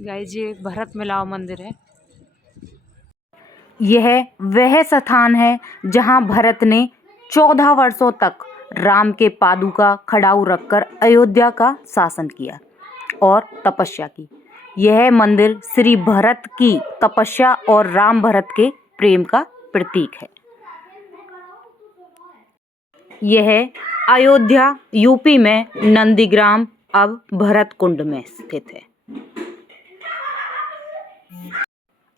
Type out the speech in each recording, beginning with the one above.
Guys ये भरत मिलाव मंदिर है। यह वह स्थान है जहां भरत ने 14 वर्षों तक राम के पादुका खड़ाऊ रखकर अयोध्या का शासन किया और तपस्या की। यह मंदिर श्री भरत की तपस्या और राम भरत के प्रेम का प्रतीक है। यह अयोध्या यूपी में नंदीग्राम अब भरत कुंड में स्थित है।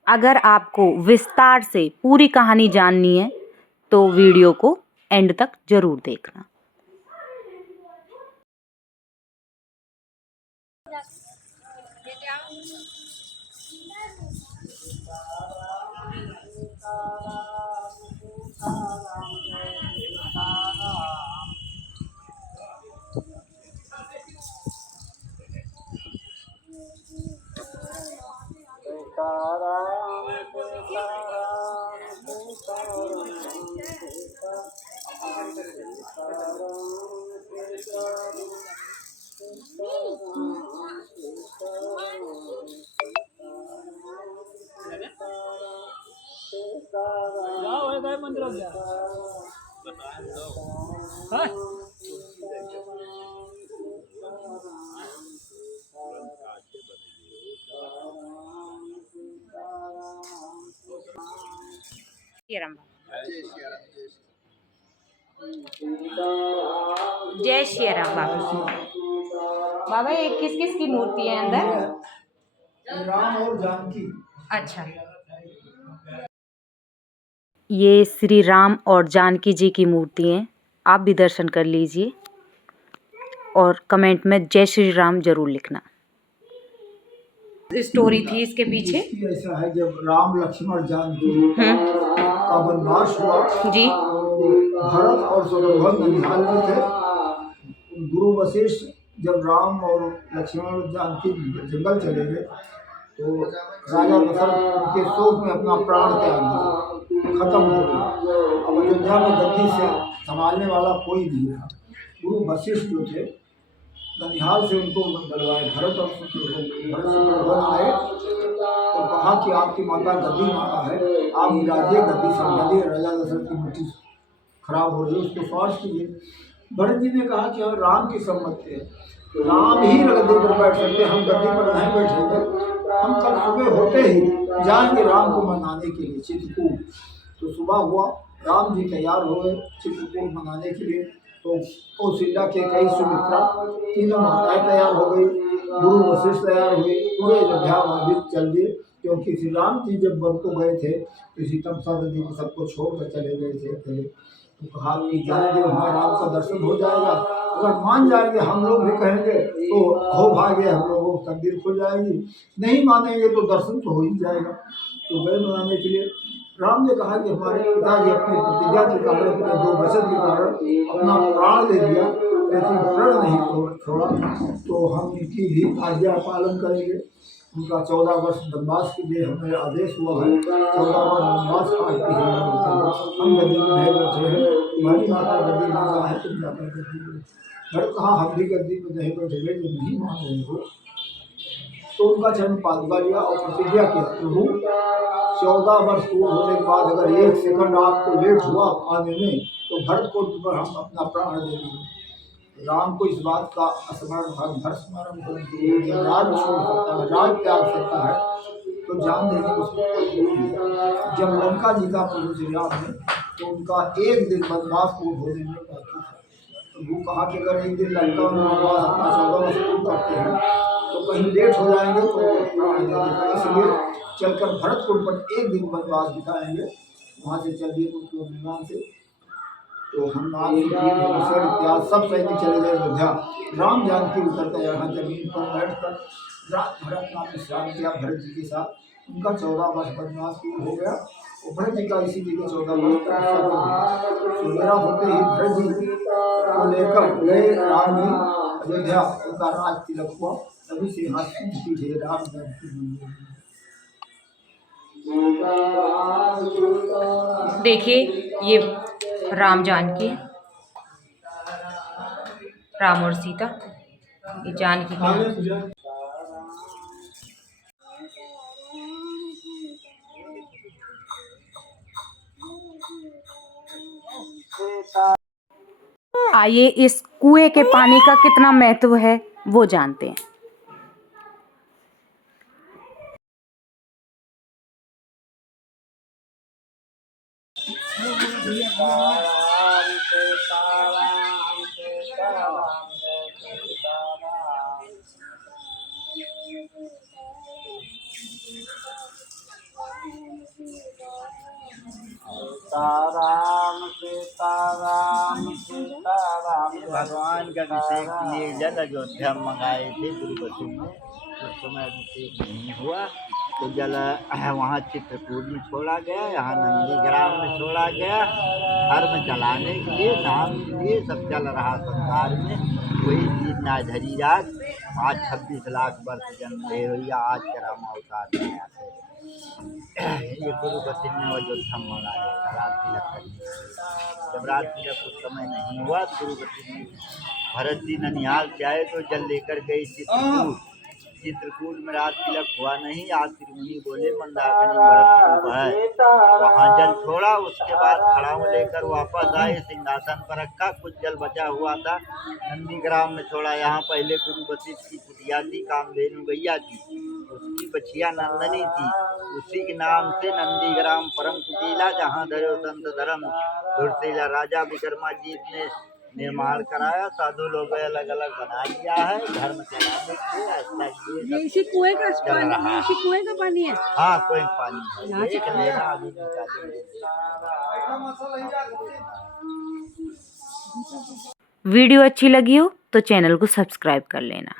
अगर आपको विस्तार से पूरी कहानी जाननी है तो वीडियो को एंड तक जरूर देखना। जय श्री राम बाबा। बाबा ये किस किस की मूर्ति है अंदर? राम और जानकी। अच्छा, ये श्री राम और जानकी जी की मूर्ति हैं। आप भी दर्शन कर लीजिए और कमेंट में जय श्री राम जरूर लिखना। स्टोरी थी इसके पीछे। ऐसा है जब राम लक्ष्मण जानकी का वनवास हुआ जी, भरत और शत्रुघ्न ननिहाल में थे। गुरु वशिष्ठ जब राम और लक्ष्मण और जानकी जंगल चले गए तो राजा दशरथ के शोक में अपना प्राण त्याग दिया, खत्म हो गया। अब अयोध्या में गद्दी से संभालने वाला कोई नहीं था। गुरु वशिष्ठ जो थे ननिहाल से उनको बुलवाए। भरत और शत्रुघ्न आए तो कहा कि आपकी माता गद्दी माता है, आप विराजिए, गद्दी संभालिए, राजा दशरथ की मिट्टी खराब हो रही है, उसको स्वार्थ कीजिए। भरत जी ने कहा कि राम की सम्मति है, राम ही गद्दी पर बैठ सकते, हम गद्दी पर नहीं बैठेंगे। हम कल सुबह होते ही जाएंगे राम को मनाने के लिए चित्रकूट। तो सुबह हुआ, राम जी तैयार हो गए चित्रकूट मनाने के लिए। तो कौशल्या के कई सुमित्रा तीनों माताएं तैयार हो गई, गुरु वशिष्ठ तैयार हुए, पूरे अयोध्या चल दिए। क्योंकि श्री राम जी जब वन को गए थे तो इसी तमसा नदी को सबको छोड़कर चले गए थे अकेले। तो कहा कि जाएंगे वहाँ राम का दर्शन हो जाएगा, अगर मान जाएंगे हम लोग भी कहेंगे तो हो भाग्य, हम लोगों को तकदीर खुल जाएगी, नहीं मानेंगे तो दर्शन तो हो ही जाएगा। तो गए मनाने के लिए। राम ने कहा कि हमारे पिताजी अपनी प्रतिज्ञा के कारण, अपने दो वचन के कारण अपना प्राण दे दिया, लेकिन प्रण नहीं छोड़ा, तो हम इनकी भी आज्ञा पालन करेंगे। उनका 14 वर्ष वनवास के लिए हमें आदेश हुआ है। 14 वर्ष वनवास काट के हम गद्दी में नहीं बैठे हैं, तुम्हारी माता गद्दी माता है, तुम जाकर गद्दी में। भरत कहा हम भी गद्दी में नहीं बैठेंगे, जो नहीं मान रहे हो। तो उनका चरण पादुका लिया और प्रतिज्ञा किया, प्रभु 14 वर्ष पूर्ण होने के बाद अगर 1 सेकंड आपको लेट हुआ आने में तो भरत को पर हम अपना प्राण दे देंगे। राम को इस बात का स्मरण था, भरत स्मरण जब राज छोड़ सकता है, राज त्याग सकता है, तो जान देने को जब लंका जीता प्रभु श्री राम ने तो उनका 1 दिन वनवास पूर्ण होने में बाकी था। वो कहा कि अगर 1 दिन लंका में वनवास अपना 14 वर्ष पूर्ण करते हैं तो कहीं लेट हो जाएंगे तो प्राण दे देगा, इसलिए चलकर भरतकुंड पर 1 दिन वनवास बिताएंगे। वहाँ से चल दिए विमान से। तो हनुमान इत्यादि सब सैनिक चले गए अयोध्या। राम जानकी उतरकर यहाँ जमीन पर बैठकर रात भर अपना विश्राम किया भरत जी के साथ। उनका 14 वर्ष वनवास पूर्ण हो गया और भरत जी का इसी जगह 14 वर्ष तक सवेरा होते ही भरत जी को लेकर गए राम जी अयोध्या। उनका राज तिलक हुआ, तभी से यहाँ सीधे राम जानकी। देखिए ये राम जानकी, राम और सीता, ये जानकी की आइए इस कुएं के पानी का कितना महत्व है वो जानते हैं। भगवान का अभिषेक के लिए जल अयोध्या में मंगाए थे गुरुपति में। उस समय अभिषेक नहीं हुआ तो जल वहाँ चित्रकूट में छोड़ा गया, यहाँ नंदीग्राम में छोड़ा गया। धर्म चलाने के लिए, नाम के लिए सब चल रहा संसार में। कोई चीज ना धरी रात। आज 26 लाख वर्ष जन्म ले हुई, आज करामा अवतार में आते। ये गुरुपति ने अयोध्या में मंगाया रात तिलक करने। जब रात तिलक उस समय नहीं हुआ तो गुरुपति ने भरत जी ननिहाल से आए तो जल लेकर गए चित्रकूट। चित्रकूट में रात तिलक हुआ नहीं। आज त्रिमुनि बोले मंदाकिनी भरत को है, वहाँ जल छोड़ा। उसके बाद खड़ाऊ लेकर वापस आए, सिंहासन पर रखा। कुछ जल बचा हुआ था नंदीग्राम में छोड़ा। यहाँ पहले गुरुपति की कुटिया थी, कामधेनु गैया थी, उसकी बछिया नंदनी थी। उसी के नाम से नंदीग्राम परम कुटीला, जहाँ धरो संत धर्म धुरशीला। राजा विक्रमा जी ने निर्माण कराया। साधु लोग अलग अलग बना दिया है धर्म चलाने के। ये इसी कुएं का पानी, इसी कुएं का पानी है। हाँ, कुएं का पानी है। एक लेना अभी निकाले। वीडियो अच्छी लगी हो तो चैनल को सब्सक्राइब कर लेना।